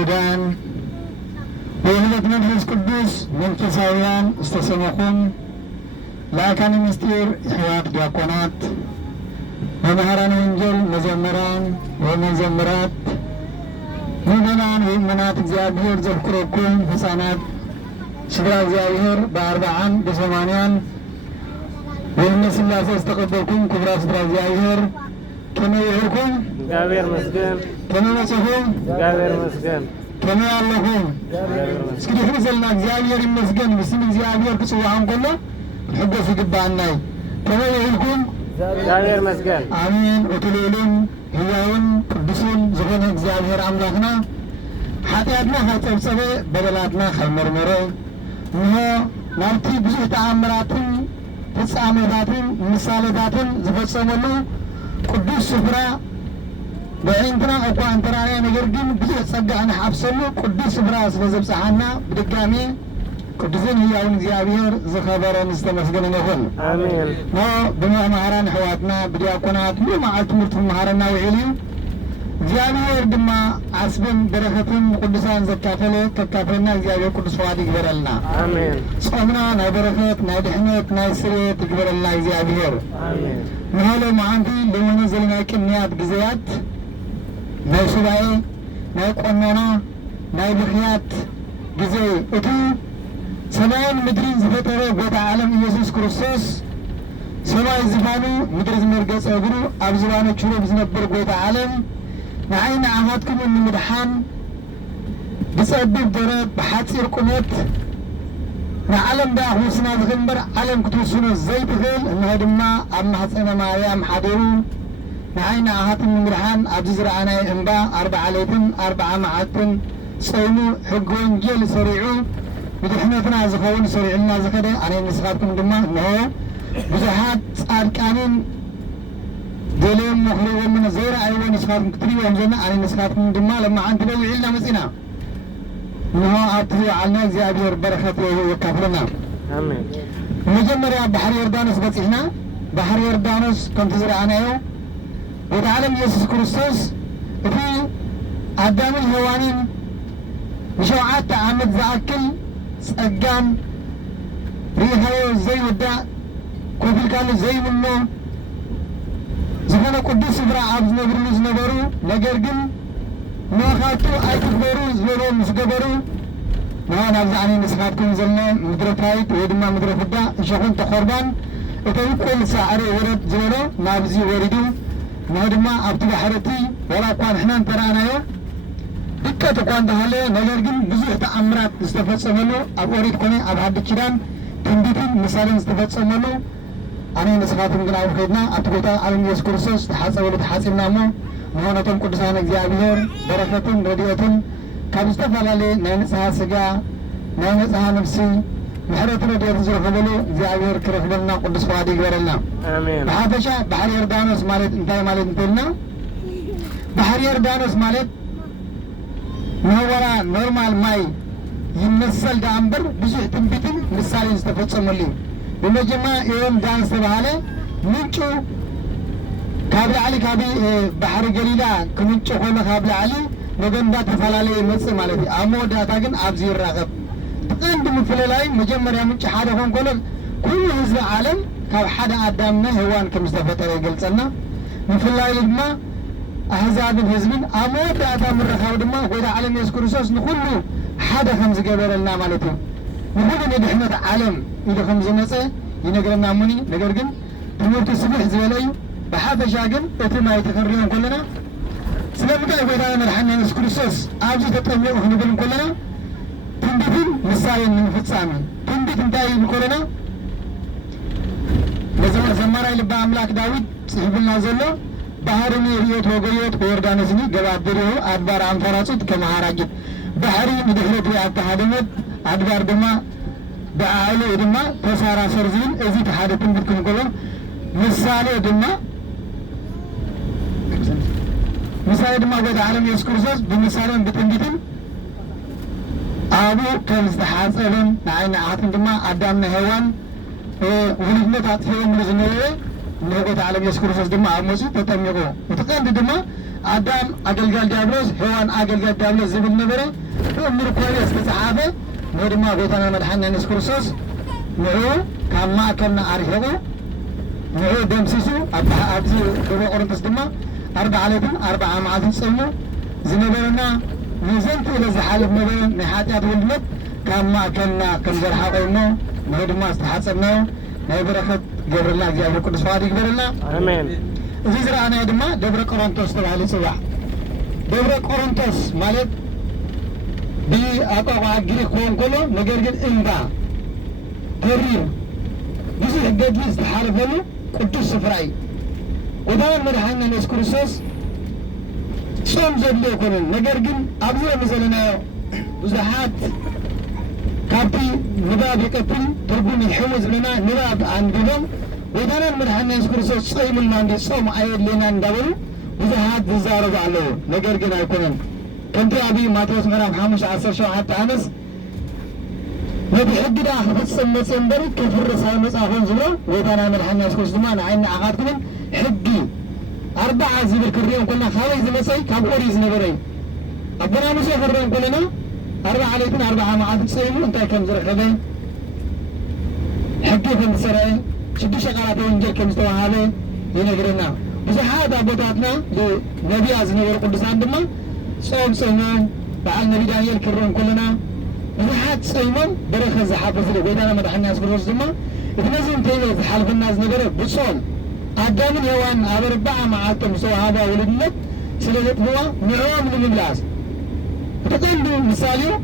ውሉዳን በሁለት መንፈስ ቅዱስ መንፈሳውያን እስተሰመኹም ለአካል ምስጢር ሕያት ዲያቆናት መምህራን ወንጌል መዘምራን ወመዘምራት ምእመናን ወምእመናት እግዚአብሔር ዘፍቅረኩም ሕፃናት ስድራ እግዚአብሔር በአርባዓን በሰማንያን ወይም ስላሴ ዝተቀበልኩም ክብራ ስድራ እግዚአብሔር ከመይ ይሁንኩም እግዚአብሔር ይመስገን። ከመይ መጽሁም እግዚአብሔር ይመስገን። ከመይ አለኹም እስኪ ድሕሪ ዘለና እግዚአብሔር ይመስገን ብስም እግዚአብሔር ክጽዋዕ እንከሎ ሕጎስ ይግባአናይ ከመይ ይሁንኩም እግዚአብሔር ይመስገን። አሜን። እትልልን ህያውን ቅዱስን ዝኾነ እግዚአብሔር አምላክና ኃጢአትና ካይጸብጸበ በደላትና ካይመርመረ እንሆ ናብቲ ብዙሕ ተኣምራትን ፍጻሜታትን ምሳሌታትን ዝፈጸመሉ ቅዱስ ስፍራ ብዕይንትና እኳ እንተራእያ ነገር ግን ብዙሕ ጸጋ ንሓፍሰሉ ቅዱስ ስፍራ ስለ ዘብፅሓና ብድጋሚ ቅዱስን ህያውን እግዚአብሔር ዝኸበረን ዝተመስገነን ይኹን። አሜን። ኖ ብመምህራን ኣሕዋትና ብዲያቆናት ሙሉእ ትምህርቲ መሃረና ውዒል እዩ እግዚአብሔር ድማ ዓስብን በረኸትን ቅዱሳን ዘካፈለ ከካፈለና እግዚአብሔር ቅዱስ ፈዋድ ይግበረልና። አሜን። ጾምና ናይ በረኸት ናይ ድሕነት ናይ ስርየት ይግበረልና እግዚአብሔር። አሜን። ንሃሎ መዓንቲ ለመነ ዘለና ቅንያት ግዜያት ናይ ሱባኤ ናይ ቆኖና ናይ ብኽያት ግዜ እቲ ሰማይን ምድርን ዝፈጠረ ጎታ ዓለም ኢየሱስ ክርስቶስ ሰማይ ዝፋኑ ምድሪ ዝመርገጸ እግሩ ኣብ ዝባነ ችሮብ ዝነብር ጎታ ዓለም ንዓይኒ ዓኻትኩም ንምድሓን ብጸቢብ ደረት ብሓፂር ቁመት ንዓለም ዳ ክውስና ዝኽእል እምበር ዓለም ክትውስኖ ዘይትኽእል እንሆ ድማ ኣብ ማሕፀነ ማርያም ሓዲሩ ንዓይኒ ዓኻትም ንምድሓን ኣብዚ ዝረኣናይ እምባ 40 ሌትን 40 መዓልትን ጸይሙ ሕጊ ወንጌል ሰሪዑ ብድሕነትና ዝኸውን ሰሪዑልና ዝኸደ ኣነ ንስኻትኩም ድማ እንሆ ብዙሓት ጻድቃንን ገሌም መኽሪቦምን ዘይረኣይዎ ንስኻትኩም ክትሪእዎም ዘለና ኣነ ንስኻትኩም ድማ ለማዓንቲ ደው ኢልና መፂና እንሆ ኣብቲ ዝወዓልና እግዚአብሔር በረኸት የካፍለና። አሜን። መጀመርያ ባሕሪ ዮርዳኖስ በፂሕና ባሕሪ ዮርዳኖስ ከምቲ ዝረኣናዮ ወደ ዓለም ኢየሱስ ክርስቶስ እቲ ኣዳምን ሔዋንን ን7 ዓመት ዝኣክል ጸጋን ሪኢኻዮ ዘይውዳእ ኮፍ ኢልካሉ ዘይምኖ ዝኾነ ቅዱስ ስፍራ ኣብ ዝነብርሉ ዝነበሩ ነገር ግን ንኻቱ ኣይትግበሩ ዝበሎ ምስ ገበሩ ንሆ ናብዚ ኣነ ንስኻትኩም ዘለና ምድረ ፋይት ወይ ድማ ምድረ ፍዳ እሸኹን ተኾርባን እቶም ቁል ሳዕሪ ወረድ ዝበሎ ናብዚ ወሪዱ ንሆ ድማ ኣብቲ ባሕሪ እቲ ወላ እኳ ንሕና እንተረኣናዮ ድቀት እኳ እንተሃለየ ነገር ግን ብዙሕ ተኣምራት ዝተፈጸመሉ ኣብ ኦሪት ኮነ ኣብ ሓድሽ ኪዳን ትንቢትን ምሳሌን ዝተፈጸመሉ ኣነ ንስኻትኩም ግን ኣብ ኸይድና ኣብቲ ጎታ ዓለም ኢየሱስ ክርስቶስ ተሓፀበሉ ተሓፂብና እሞ ንሆነቶም ቅዱሳን እግዚአብሔር በረኸትን ረድኤትን ካብ ዝተፈላለየ ናይ ንጽሓ ስጋ ናይ ንጽሓ ነፍሲ ምሕረት ረድኤትን ዝረኸበሉ እግዚአብሔር ክረኽበልና ቅዱስ ፈዋዲ ይግበረልና። አሜን። ብሓፈሻ ባሕሪ ዮርዳኖስ ማለት እንታይ ማለት እንተልና ባሕሪ ዮርዳኖስ ማለት ንወራ ኖርማል ማይ ይመሰል ዳ እምበር ብዙሕ ትንቢትን ምሳሌን ዝተፈጸመሉ እዩ። በመጀመሪያ እዮም ዳን ዝተባሃለ ምንጩ ካብ ላዕሊ ካብ ባሕሪ ገሊላ ክምንጭ ኮነ ካብ ላዕሊ መገንዳ ተፈላለየ ይመጽእ ማለት እዩ። ኣብ መወዳእታ ግን ኣብዚ ይራኸብ ብቐንዲ ምፍለላይ መጀመርያ ምንጭ ሓደ ኮን ኮነ ኩሉ ህዝቢ ዓለም ካብ ሓደ ኣዳምና ሔዋን ከም ዝተፈጠረ ይገልጸና ምፍላይ ድማ ኣሕዛብን ህዝብን ኣብ መወዳእታ ምረኻብ ድማ ጎይታ ዓለም ኢየሱስ ክርስቶስ ንኩሉ ሓደ ከም ዝገበረልና ማለት እዩ። ንኩሉ ንድሕነት ዓለም ኢሉ ከም ዝመፀ ይነግረና እሙኒ ነገር ግን ትምህርቲ ስፍሕ ዝበለ እዩ። ብሓፈሻ ግን እቲ ማይቲ ክንሪኦ እንከለና ስለምንታይ ጎይታ መድሓኒና ኢየሱስ ክርስቶስ ኣብዚ ተጠሚቑ ክንብል እንከለና ትንቢትን ምሳሌን ንምፍጻም ትንቢት እንታይ እዩ እንከለና ዘማራይ ልበ ኣምላክ ዳዊት ጽሒፍልና ዘሎ ባህርን ርዮት ወገዮት በዮርዳኖስኒ ገባድርሁ ኣድባር ኣንፈራጹት ከመሃራጊት ባሕሪ ንድሕረት ኣተሃደሞት ኣድባር ድማ ብዓሉ ድማ ተሳራሰር ዝብል እዚ ተሓደ ትንቢት ክንከሎ ምሳሌ ድማ ጎይታ ዓለም ኢየሱስ ክርስቶስ ብምሳሌን ብትንቢትን ኣቡ ከም ዝተሓፀበን ንዓይኒ ዓኻትም ድማ ኣዳምና ሔዋን ውሉድነት ኣጥፊኦም ዝነበረ ንጎይታ ዓለም ኢየሱስ ክርስቶስ ድማ ኣብ መፅኡ ተጠሚቑ እቲ ቀንዲ ድማ አዳም አገልጋይ ዲያብሎስ ሔዋን አገልጋይ ዲያብሎስ ዝብል ነበረ ምርኮለ ዝተጻሓፈ ነድማ ጎይታና መድኃኒትና ኢየሱስ ክርስቶስ ንዑ ካብ ማእከልና አርሒቑ ንዑ ደምሲሱ ኣብዚ ደብረ ቆሮንቶስ ድማ 40 ሌሊትን 40 መዓልትን ጸሙ ዝነበረና ንዘንቲ ኢለ ዝሓልፍ ነበረ ናይ ሓጢኣት ውልድነት ካብ ማእከልና ከም ዘረሓቆይሞ ንዑ ድማ ዝተሓፀብናዮ ናይ በረከት ገብረልና እግዚአብሔር ቅዱስ ፈቃዱ ይግበረልና አሜን። እዚ ዝረአናዮ ድማ ደብረ ቆሮንቶስ ተባሂሉ ይፅዋዕ። ደብረ ቆሮንቶስ ማለት ብኣቋቋ ግሪክ ክኸውን ከሎ ነገር ግን እምባ ተሪር ብዙሕ ገድሊ ዝተሓለፈሉ ቅዱስ ስፍራ እዩ። ጎይታና መድኃኒትና ኢየሱስ ክርስቶስ ጾም ዘድልዮ ኣይኮነን። ነገር ግን ኣብዚ ዘለናዮ ብዙሓት ካብቲ ንባብ ይቀትል ትርጉም ይሕሙ ዝብለና ንባብ አንቢቦም ጎይታና መድኃኒትና ኢየሱስ ክርስቶስ ጾይሙልና እንዲ ጾም ኣየድልየና እንዳበሉ ብዙሓት ዝዛረቡ ኣለዉ። ነገር ግን ኣይኮነን። ከምቲ ኣብ ማቴዎስ ምዕራፍ 5:17 ኣነስ ነቲ ሕጊ ደኣ ክፍፅም መፅእ እምበሪ ከፍርስ ኣይመጻእኹን ዝብሎ ጎይታና መድኃኒትና ኢየሱስ ክርስቶስ ድማ ንዓይኒ ንዓኻትኩምን ሕጊ 40 ዝብል ክርዮም ኮልና ካበይ ዝመፀይ ካብ ኦሪት ዝነበረ እዩ። ኣቦና ሙሴ ክርዮም ኮለና 40 ሌሊትን 40 መዓልትን ጸይሙ እንታይ ከም ዝረኸበ ሕጊ ከም ዝሰረዐ 6 ቃላተ ወንጌል ከም ዝተዋሃበ ይነግረና። ብዙሓት ኣቦታትና ነቢያት ዝነበሩ ቅዱሳን ድማ ጾም ጸይሞም በዓል ነቢ ዳንኤል ክርዮም ኮለና ብዙሓት ጸይሞም በረኸት ዝሓፈ ስለ ጎይታና መድኃኒትና ኢየሱስ ክርስቶስ ድማ እቲ ነዚ እንተይለ ዝሓልፈና ዝነበረ ብጾም አዳምን ሔዋን ኣብ 40 መዓልቶም ዝተዋሃባ ውልድነት ስለ ዘጥፍዋ ንዕኦም ንምምላስ ብቀንዱ ምሳሌው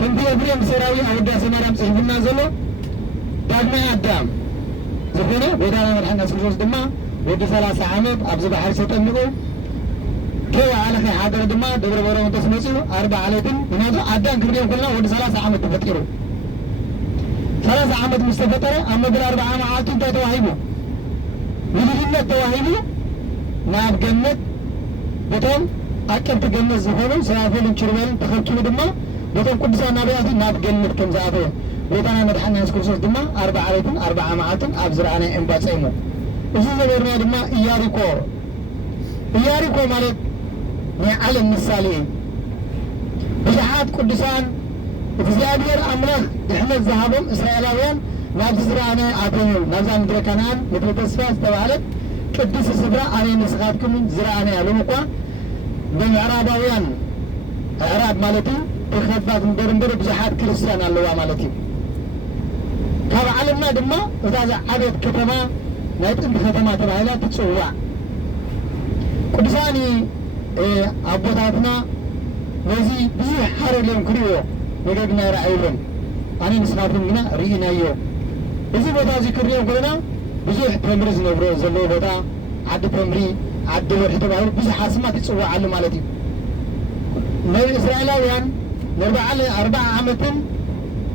ከምቲ ኤፍሬም ሰራዊ ኣብ ውዳሴ ማርያም ጽሒፍና ዘሎ ዳግማይ አዳም ዝኾነ ጎይታና መድኃኒትና ኢየሱስ ክርስቶስ ድማ ወዲ 30 ዓመት ኣብዚ ባሕሪ ተጠሚቁ ከይባዕለኸ ሓደረ ድማ ደብረ ቆሮንቶስ መፂኡ 40 ሌሊትን ምክንያቱ አዳም ክርዮም ኮልና ወዲ 30 ዓመት ተፈጢሩ 30 ዓመት ምስ ተፈጠረ ኣብ መበል 40 መዓልቱ እንታይ ተዋሂቡ ውልድነት ተዋሂቡ ናብ ገነት በቶም ኣቀብቲ ገነት ዝኾኑ ሰባፈልን ኪሩቤልን ተኸኪሉ ድማ በቶም ቅዱሳን ነቢያት ናብ ገነት ከም ዝኣተወ ጎይታና መድኃኒትና ኢየሱስ ክርስቶስ ድማ 40 ሌሊትን 40 መዓልትን ኣብ ዝረኣናይ እምባ ጸይሙ። እዚ ዝነበርናዮ ድማ ኢያሪኮ ኢያሪኮ ማለት ናይ ዓለም ምሳሌ እዩ። ብዙሓት ቅዱሳን እግዚአብሔር ኣምላኽ ድሕነት ዝሃቦም እስራኤላውያን ናብዚ ዝረኣናዮ ኣተዮም ናብዛ ምድረ ከነዓን ምድረ ተስፋ ዝተባሃለት ቅዱስ ስፍራ ኣነ ንስኻትኩም ዝረኣናዮ ኣለዉ እኳ ብምዕራባውያን ምዕራብ ማለት እዩ ተኸባት እምበር ብዙሓት ክርስቲያን ኣለዋ ማለት እዩ። ካብ ዓለምና ድማ እዛ ዝዓበት ከተማ ናይ ጥንቲ ከተማ ተባሂላ ትፅዋዕ። ቅዱሳን ኣቦታትና ነዚ ብዙሕ ሓረሎም ክርእዮ ነገር ግን ኣይረኣዩሎም። ኣነ ንስኻትኩም ግና ርኢናዮ። እዚ ቦታ እዚ ክርዮም ኮለና ብዙሕ ተምሪ ዝነብሮ ዘለዎ ቦታ ዓዲ ተምሪ ዓዲ ወርሒ ተባሂሉ ብዙሕ ኣስማት ይፅዋዓሉ ማለት እዩ። ነቢ እስራኤላውያን 40 ዓመትን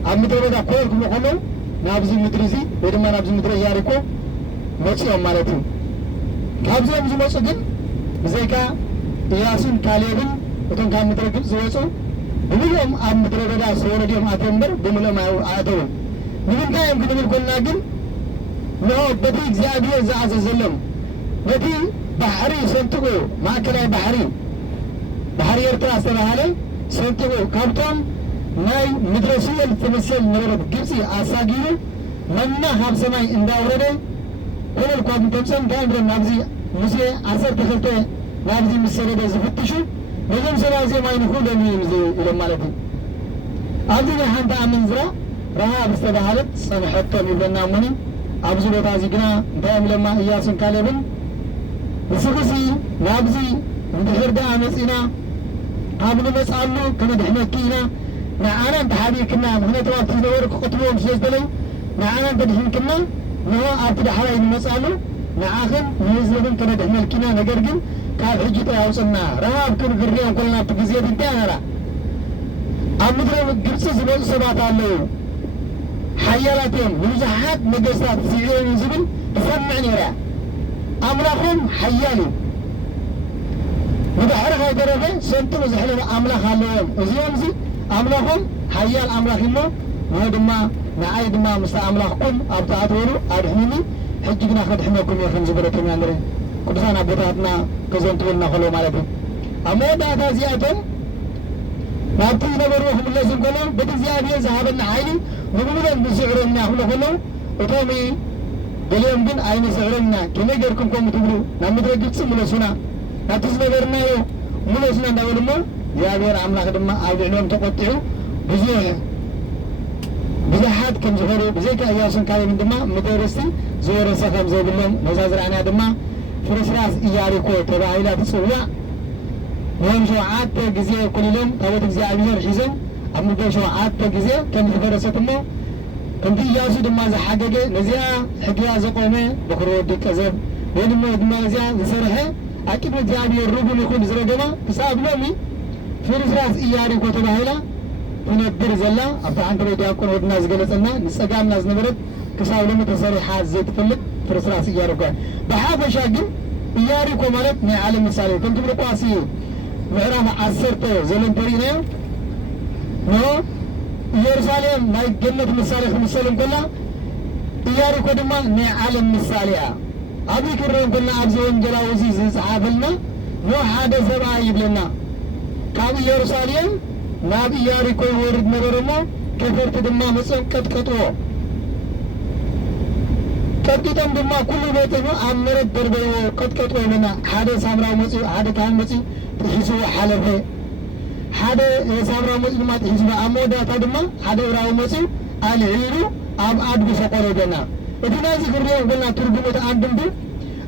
ኣብ ምድረ በዳ ኮየር ክብሉ ከለዉ ናብዚ ምድሪ እዚ ወይ ድማ ናብዚ ምድሪ ኢያሪኮ መፅኦም ማለት እዩ። ካብዚኦም ዝመፁ ግን ብዘይካ ኢያሱን ካሌብን እቶም ካብ ምድረ ግብፅ ዝወፁ ብምልኦም ኣብ ምድረ በዳ ዝተወረድዮም ኣተው እምበር ብምልኦም ኣእተውን። ንምንታይ እዮም ክንብል ኮልና ግን ንኦ በቲ እግዚኣብሔር ዝኣዘዘሎም ነቲ ባሕሪ ሰንጥቁ ማእከላይ ባሕሪ ኤርትራ ዝተባሃለ ሰንጥቁ ካብቶም ናይ ምድረ ሲኦል ትመስል ነበረት ግብፂ ኣሳጊሩ መና ካብ ሰማይ እንዳውረደ ኮለል ኳ ምተምፀን እንታይ ብሎም ናብዚ ሙሴ 12 ናብዚ ምስ ሰደደ ዝፍትሹ ነዞም ሰባት እዚኦም ኣይንኽእሎም ኢሎም ማለት እዩ። ኣብዚ ናይ ሓንቲ ኣመንዝራ ረሃብ ዝተባሃለት ፀንሐቶም ይብለና እሞኒ ኣብዚ ቦታ እዚ ግና እንታይ ብለማ ኢያሱን ካሌብን ንስኽሲ ናብዚ እንድሕር ደኣ መፂና ኣብ ንመፃሉ ከነድሕነኪ ኢና ንዓና እንተሓቢርክና ምክንያቱ ኣብቲ ዝነበሩ ክቅትልዎም ስለ ዝተለዩ ንዓና እንተድሕንክና ንሆ ኣብቲ ዳሕራይ ንመፃሉ ንዓኽን ንህዝብን ከነድሕነልኪና ነገር ግን ካብ ሕጂ ተያውፅና ረሃብ ክንክርዮም ኮለና ኣብቲ ግዜት እንታይ ነራ ኣብ ምድረ ግብፂ ዝመፁ ሰባት ኣለዉ ሓያላት እዮም ንብዙሓት ነገስታት ስዒሮም ዝብል ትሰምዕ ነይራ ኣምላኾም ሓያል እዩ ንባሕሪ ከይተረፈ ሰንጥቁ ዘሕለፈ ኣምላኽ ኣለዎም እዚኦም እዚ ኣምላኾም ሓያል ኣምላኽ እሞ ንሆ ድማ ንዓይ ድማ ምስቲ ኣምላኽኩም ኣብቲ ኣትወሉ ኣድሕንኒ ሕጂ ግና ከድሕነኩም እየ ከም ዝበለቶም እያ ንርኢ ቅዱሳን አቦታትና ከዘንትውና ኸሎ ማለት ነው አሞዳታ ዚያቶም ናብቲ ዝነበሩ ክምለሱ ከሎ በቲ እግዚአብሔር ዝሃበና ሓይሊ ንብብለን ብስዕረና ክብሎ ከሎ እቶም ገሊኦም ግን ኣይንስዕረና ከመይ ጌርኩም ከምኡ ትብሉ ናብ ምድረ ግብፂ ምለሱና ናብቲ ዝነበርናዮ ምለሱና እንዳበሉ እሞ እግዚአብሔር አምላክ ድማ ኣብ ልዕሊኦም ተቆጢዑ ብዙሓት ከም ዝኸዱ ብዘይካ ኢያሱን ካሌብን ድማ ምድረ ርስቲ ዝወረሰ ከም ዘይብሎም ነዛ ዝረኣና ድማ ፍርስራስ ኢያሪኮ ተባሂላ ትፅዋዕ ወይም 7 ግዜ ኩሎም ታቦት እግዚአብሔር ሒዞም ኣብ ምድረ 7 ግዜ ከም ዝፈረሰት እሞ ከምቲ ኢያሱ ድማ ዝሓገገ ነዚኣ ሕግያ ዘቆመ በክሮ ወዲቀ ዘብ ወይ ድማ ነዚኣ ዝሰርሐ ኣቂድ እግዚአብሔር ርጉም ይኹን ዝረገማ ክሳብ ሎሚ ፍርስራስ ኢያሪኮ ተባሂላ ትነብር ዘላ ኣብቲ ሓንቲ ዲያቆን ወድና ዝገለጸልና ንፀጋምና ዝነበረት ክሳብ ሎሚ ተሰሪሓ ዘይትፈልጥ ፍርስራስ ኢያሪኮ ብሓፈሻ ግን ኢያሪኮ ማለት ናይ ዓለም ምሳሌ ከምቲ ብልቋሲ ምዕራፍ 10 ዘሎ እንተሪእናዮ ኖ ኢየሩሳሌም ናይ ገነት ምሳሌ ክምሰልን ኮላ ኢያሪኮ ድማ ናይ ዓለም ምሳሌ እያ ኣብይ ክርአን ኮልና ኣብዚ ወንጌላዊ እዚ ዝፀሓፈልና ኖ ሓደ ሰብኣይ ይብለና ካብ ኢየሩሳሌም ናብ ኢያሪኮ ይወርድ ነበረ እሞ ከፈርቲ ድማ መፅኦም ቀጥቀጥዎ ቀጥቂጦም ድማ ኩሉ ቤተኑ ኣብ መሬት ደርበይዎ ቀጥቀጥዎ ይብለና ሓደ ሳምራዊ መፅኡ ሓደ ካህን መፅኡ ጥሒስዎ ሓለፈ ሓደ ሳምራዊ መፅኡ ድማ ጥሒስዎ ኣብ መወዳእታ ድማ ሓደ ዕብራዊ መፅኡ ኣልዒሉ ኣብ ኣድጉ ሰቆረ ይብለና እቲ ናይዚ ክሪኦም ኮልና ትርጉሙ እቲ ኣንድምቱ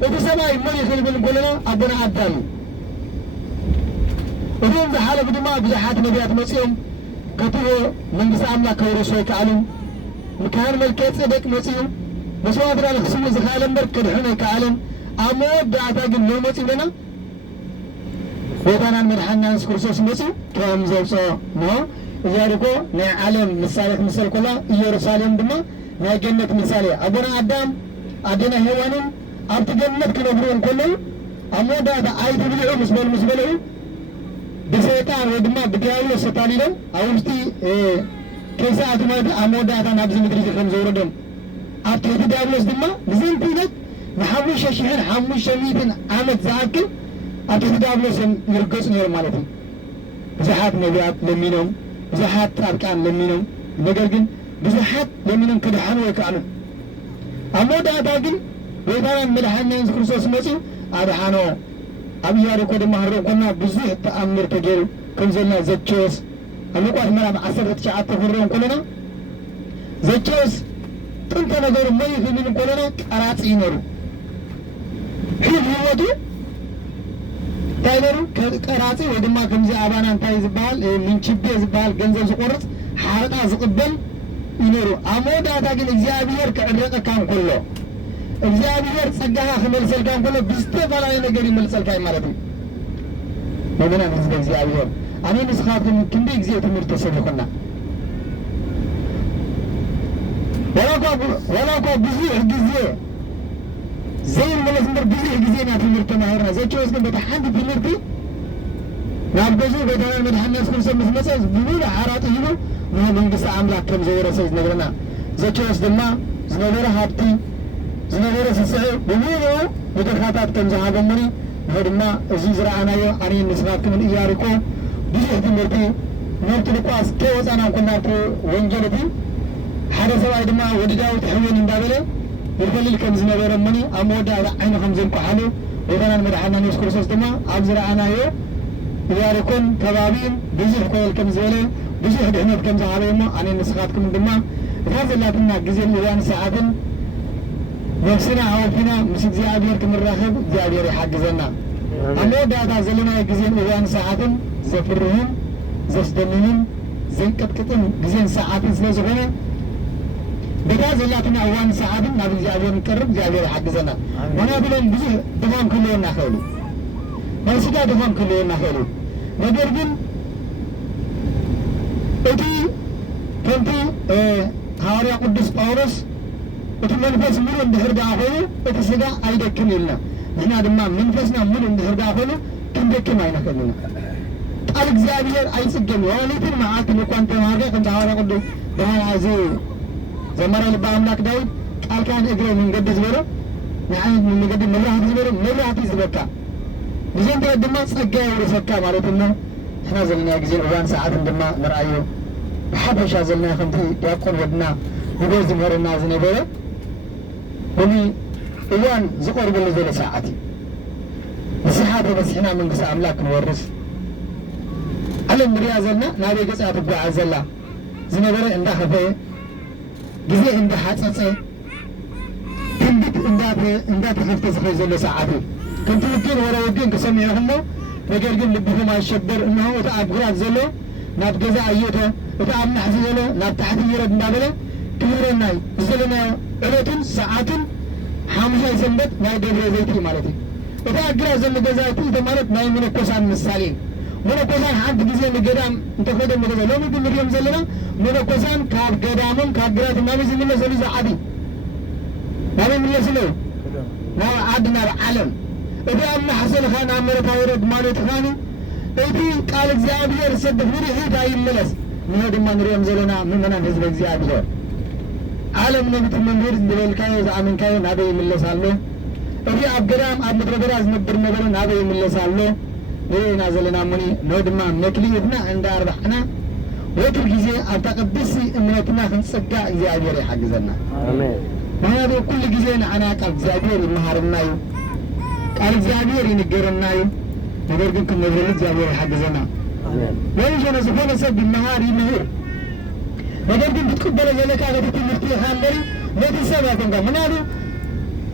እቲ ሰብኣይ መን ይኽልብል ኮለና ኣቦና ኣዳም እቶም ዝሓለፉ ድማ ብዙሓት ነቢያት መፅኦም ከትቦ መንግስቲ ኣምላክ ከውርሱ ኣይከኣሉን ካህን መልከ ጼዴቅ መፅኡ መስዋዕትና ንክስሙ ዝኽኣለ እምበር ክድሕኑ ኣይከኣለን ኣብ መወዳእታ ግን ሎ መፅኡ ብለና ጎይታናን መድሓኒና ኢየሱስ ክርስቶስ መፅኡ ከም ዘውፅኦ ኖ ኢያሪኮ ናይ ዓለም ምሳሌ ክምሰል ኮላ ኢየሩሳሌም ድማ ናይ ገነት ምሳሌ ኣቦና ኣዳም ኣዴና ሄዋንን ኣብቲ ገነት ክነብሩ እንከለዉ ኣብ መወዳእታ ኣይትብልዑ ምስ በልዑ ብሰይጣን ወይ ድማ ብዲያብሎስ ተታሊሎም ኣብ ውሽጢ ከይሰኣቱ ማለት ኣብ መወዳእታ ናብዚ ምድሪ ከም ዘውረዶም ኣብ ትሕቲ ዲያብሎስ ድማ ብዘንቲነት ን5,500 ዓመት ዝኣክል ኣብ ትሕቲ ዲያብሎስ ይርገፁ ነይሮም ማለት እዩ ብዙሓት ነቢያት ለሚኖም ብዙሓት ጻድቃን ለሚኖም ነገር ግን ብዙሓት ለሚኖም ክድሓኑ ኣይከኣሉን ኣብ መወዳእታ ግን ጎይታናን መድሓኒና ኢየሱስ ክርስቶስ መፅኡ ኣድሓኖ ኣብ ኢያሪኮ ድማ ክንሪኦ ኮልና ብዙሕ ተኣምር ተገይሩ ከም ዘለና ዘኬዎስ ኣብ ሉቃስ ምዕራፍ 19 ክንሪኦም ኮለና ዘኬዎስ ጥንተ ነገሩ መን ክብል ኮለና ቀራፂ ነሩ ሕል ህይወቱ እንታይ ነሩ ቀራፂ ወይ ድማ ከምዚ ኣባና እንታይ ዝበሃል ምንችቤ ዝበሃል ገንዘብ ዝቆርፅ ሓረጣ ዝቕበል ይነሩ ኣብ መወዳእታ ግን እግዚኣብሔር ክዕረቀካ እንከሎ እግዚአብሔር ጸጋኻ ክመልሰልካ እንከሎ ብዝተፈላለየ ነገር ይመልሰልካ ማለት እዩ ወገናን ህዝበ እግዚአብሔር ኣነ ንስኻትኩም ክንደይ ግዜ ትምህርቲ ተሰሚኹና ወላ እኳ ብዙሕ ግዜ ዘይመለስ እምበር ብዙሕ ግዜ ና ትምህርቲ ተማሂርና ዘኬዎስ ግን በታ ሓንቲ ትምህርቲ ናብ ገዙ ጎይታናን መድሓኒና ኢየሱስ ክርስቶስ ምስ መፀ ብሙሉእ ሓራጢ ሂቡ ንመንግስቲ ኣምላክ ከም ዝወረሰ እዩ ዝነግረና ዘኬዎስ ድማ ዝነበረ ሃብቲ ዝነበረ ስስዒ ብሙሉኡ ምድርካታት ከም ዝሃበሙኒ ንሆ ድማ እዚ ዝረኣናዮ ኣነ ንስኻትኩምን ኢያሪኮ ብዙሕ ትምህርቲ ናብቲ ሉቃስ ከይወፃና እንኮን ናብቲ ወንጀል እቲ ሓደ ሰብኣይ ድማ ወዲ ዳዊት ሕወን እንዳበለ ይፈልል ከም ዝነበረሙኒ ኣብ መወዳእታ ዓይኑ ከም ዘንቋሓሉ ጎይታናን መድሓኒና ኢየሱስ ክርስቶስ ድማ ኣብ ዝረኣናዮ ኢያሪኮን ከባቢን ብዙሕ ኮየል ከም ዝበለ ብዙሕ ድሕነት ከም ዝሃበ እሞ ኣነ ንስኻትኩምን ድማ እታ ዘላትና ግዜን እዋን ሰዓትን ነፍስና ኣወፊና ምስ እግዚኣብሔር ክንራኸብ እግዚኣብሔር ይሓግዘና ኣብ መወዳእታ ዘለናዮ ግዜን እዋን ሰዓትን ዘፍርህን ዘስደምምን ዘንቀጥቅጥን ግዜን ሰዓትን ስለ ዝኾነ በታ ዘላትና እዋን ሰዓትን ናብ እግዚኣብሔር ንቀርብ እግዚኣብሔር ይሓግዘና ምክንያቱም ብዙሕ ድኻም ክህልወና ክእሉ ናይ ስጋ ድኻም ክህልወና ክእሉ ነገር ግን እቲ ከምቲ ሐዋርያ ቅዱስ ጳውሎስ እቲ መንፈስ ሙሉ እንድሕር ዳኣ ኮይኑ እቲ ስጋ ኣይደክም ኢልና ንሕና ድማ መንፈስና ሙሉ እንድሕር ዳኣ ኮይኑ ክንደክም ኣይንኽእልና ቃል እግዚኣብሔር ኣይፅገም ሌሊትን መዓልትን እኳ እንተማሃርካ ከምቲ ሐዋርያ ቅዱስ ብርሃን እዚ ዘመረ ልበ ኣምላክ ዳዊት ቃልካ ንእግረ መንገዲ ዝበሎ ንዓይነት መንገዲ መብራህቲ ዝበሎ መብራህቲ ዝበካ ብዘንተ ድማ ፀጋ የውርሰካ ማለት እሞ ሕና ዘለና ግዜን እዋን ሰዓትን ድማ ንርአዮ ብሓፈሻ ዘለና ከምቲ ዲያቆን ወድና ንጎ ዝምህረና ዝነበረ በዚ እዋን ዝቐርበሉ ዘሎ ሰዓት እዩ ንስሓ ተበሲሕና መንግስቲ ኣምላክ ክንወርስ ዓለም ንሪኣ ዘለና ናበይ ገፃ ትጓዓዝ ዘላ ዝነበረ እንዳኸፈየ ግዜ እንዳሓፀፀ ትንቢት እንዳተኸፍተ ዝኸይ ዘሎ ሰዓት እዩ ከምቲ ውግን ወረ ውግን ክሰሚዑ እሞ ነገር ግን ልብኹም ኣይሸበር እንሆ እቲ ኣብ ግራት ዘሎ ናብ ገዛ ኣየቶ እቲ ኣብ ናሕሲ ዘሎ ናብ ታሕቲ ይረድ እንዳበለ ክህብረና እዩ ዘለናዮ ዕለቱን ሰዓቱን ሓሙሻይ ሰንበት ናይ ደብረ ዘይቲ ማለት እዩ እቲ ኣብ ግራት ዘሎ ገዛይቲ እቲ ማለት ናይ መነኮሳን ምሳሌ እዩ መነኮሳን ሓንቲ ግዜ ንገዳም እንተኸደ ገዛ ሎሚ ግን ንሪኦም ዘለና መነኮሳን ካብ ገዳሞም ካብ ግራት ናበይ ዝምለሰሉ ዝዓዲ ናበይ ምለስሉ ናብ ዓዲ ናብ ዓለም እቲ ኣብ ናሕሰልኻ ናብ መሬት ኣይወረድ ማለት ኻኒ እቲ ቃል እግዚኣብሔር ሰድፍ ንድሒት ኣይመለስ ንሆ ድማ ንሪኦም ዘለና ምእመናን ህዝቢ እግዚኣብሔር ዓለም ነብቲ መምህር ዝበልካዮ ዝኣመንካዮ ናበይ ይምለስ ኣሎ እቲ ኣብ ገዳም ኣብ ምድረ በዳ ዝነብር ነበረ ናበይ ይምለስ ኣሎ ንሪእና ዘለና ሙኒ ንሆ ድማ መክሊትና እንዳኣርባሕና ወትር ግዜ ኣብታ ቅድስቲ እምነትና ክንፅጋዕ እግዚኣብሔር ይሓግዘና ምክንያቱ ኩሉ ግዜ ንዓና ቃል እግዚኣብሔር ይመሃርና እዩ ቃል እግዚአብሔር ይንገረና እዩ ነገር ግን ክንነብረሉ እግዚአብሔር ይሓግዘና ወይሸነ ዝኾነ ሰብ ይመሃር ይምህር ነገር ግን ክትቅበለ ዘለካ ነቲ ትምህርቲ ኢኻ እምበሪ ነቲ ሰብ ኣይኮንካ ምክንያቱ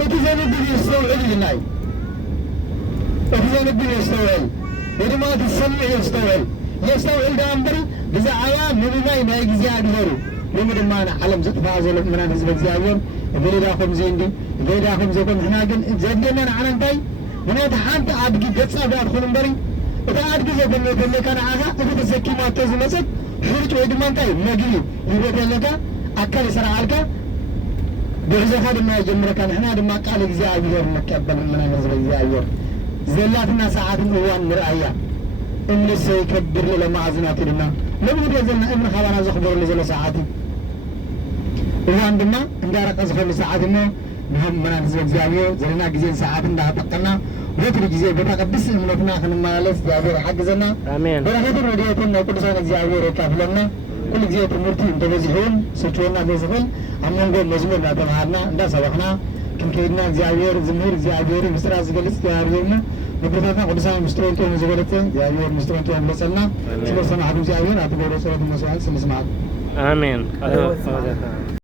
እቲ ዘንብብ የስተውዕል ኢልና እዩ እቲ ዘንብብ የስተውዕል ወይ ድማ እቲ ዝሰምዕ የስተውዕል ዳ እምበሪ ብዛዕባ ምብናይ ናይ እግዚኣብሔር ሎሚ ድማ ንዓለም ዘጥፋእ ዘሎ ምእመናን ህዝቢ እግዚኣብሔር እገሌዳ ከምዚ እንዲ እገሌዳ ከምዚ ኮን ንሕና ግን ዘድልየና ንዓና እንታይ ምክንያቱ ሓንቲ ኣድጊ ገፃ ዳ ትኹን እምበሪ እታ ኣድጊ ዘገለተለካ ንዓኻ እቲ ተሰኪማቶ ዝመፀት ሕርጭ ወይ ድማ እንታይ መግቢ ይበተለካ ኣካል ይሰርዓልካ ብዕዘኻ ድማ ይጀምረካ ንሕና ድማ ቃል እግዚኣብሔር ንቀበል ምእመናን ህዝቢ እግዚኣብሔር ዘላትና ሰዓትን እዋን ንርአያ እምንሰ ይከብር ለማዕዝናቱ ድማ ለምንድዮ ዘለና እምኒ ኻባና ዘኽበረሉ ዘሎ ሰዓት እዋን ድማ እንዳረቀ ዝኸሉ ሰዓት እሞ ንሆም ምእመናን ህዝቢ እግዚኣብሔር ዘለና ግዜን ሰዓት እንዳጠቀና ወትሪ ግዜ በተቀድስ እምነትና ክንመላለስ እግዚአብሔር ይሓግዘና በረኸትን ረድኤትን ናይ ቅዱሳን እግዚአብሔር የካፍለና ኩሉ ግዜ ትምህርቲ እንተበዚሑን ስችወና ዘይዝኽእል ኣብ መንጎ መዝሙር እናተባሃልና እንዳሰበኽና ክንከይድና እግዚአብሔር ዝምህር እግዚአብሔር ምስጢራት ዝገልፅ እግዚአብሔር ሞ ንብረታትና ቅዱሳን ምስጢሮን ጥበብን ዝገለፀ እግዚአብሔር ምስጢሮን ጥበብን ግለፀልና ስለ ሰማዕኩም እግዚአብሔር ኣቲ ገብረ ፀሎት መስዋዕት ስለ ሰማዕኩም አሜን።